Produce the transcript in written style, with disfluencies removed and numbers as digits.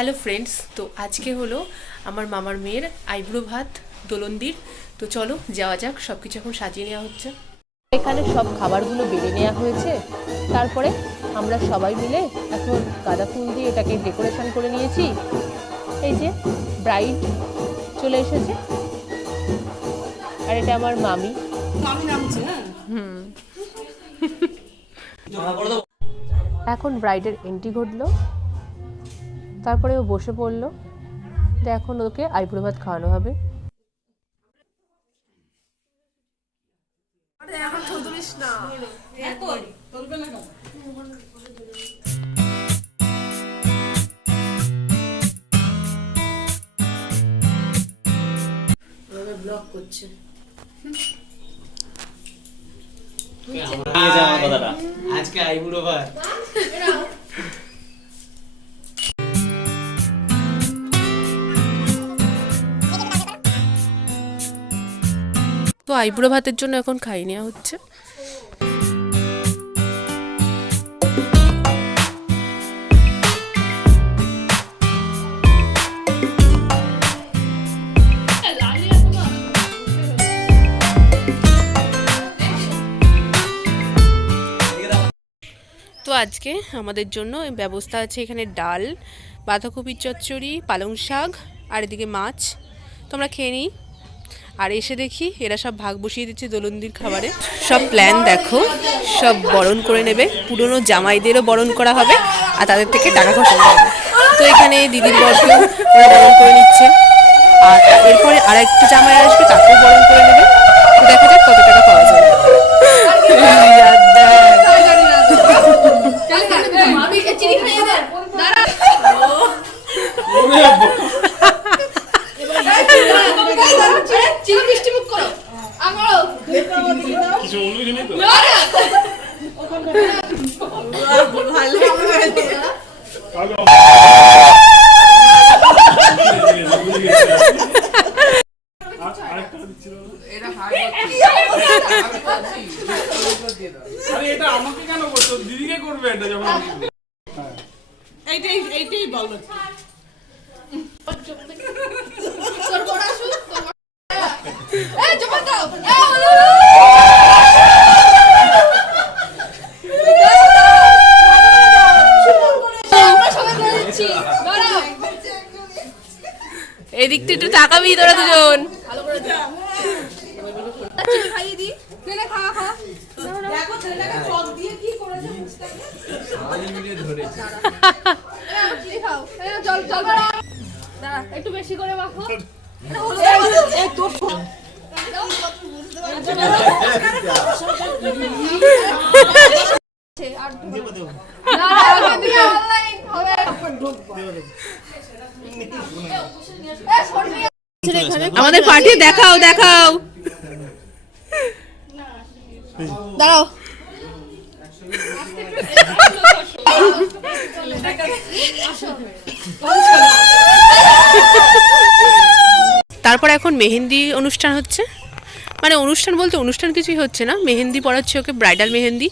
Hello friends, তো আজকে হলো আমার মামার মেয়ের আইব্রো ভাত দোলনদির। তো চলো যাওয়া যাক, সব কিছু এখন সাজিয়ে নেওয়া হচ্ছে। এখানে সব খাবারগুলো বেড়ে নেওয়া হয়েছে, তারপরে আমরা সবাই মিলে এখন গাঁদা ফুল দিয়ে এটাকে ডেকোরেশন করে নিয়েছি। এই যে ব্রাইড চলে এসেছে, আর এটা আমার মামি। এখন ব্রাইডের এন্ট্রি ঘটলো, তারপরে ও বসে পড়লো। এখন ওকে আইব্রো ভাত খাওয়ানো হবে। ব্লগ করছে আজকে আইবুড়ো ভাত। তো আইব্রো ভাতের জন্য এখন খাই নেওয়া হচ্ছে। তো আজকে আমাদের জন্য ব্যবস্থা আছে এখানে ডাল, বাঁধাকপির চচ্চড়ি, পালং শাক, আর এদিকে মাছ। তো আমরা খেয়ে নিই, আর এসে দেখি এরা সব ভাগ বসিয়ে দিচ্ছে দোলনদির খাবারে। সব প্ল্যান দেখো, সব বরণ করে নেবে, পুরনো জামাইদেরও বরণ করা হবে আর তাদের থেকে টাকা খসানো হবে। তো এখানে দিদির বরকে ওরা বরণ করে নিচ্ছে, আর এরপরে আর একটা জামাই আসবে, তাকেও বরণ করে নেবে। তো দেখা যাক কত টাকা পাওয়া যায়। আমাকে কেন করছো? দিদিকে করবে এটা যখন এইটাই বলো। এদিক থেকে একটু তাকাবি তোরা দুজন। একটু বেশি করে মাখো। আমাদের পার্টি দেখাও দেখাও, দাঁড়াও। তারপর এখন মেহেন্দি অনুষ্ঠান হচ্ছে, মানে অনুষ্ঠান বলতে অনুষ্ঠান কিছুই হচ্ছে না, মেহেন্দি পড়াচ্ছে ওকে, ব্রাইডাল মেহেন্দি।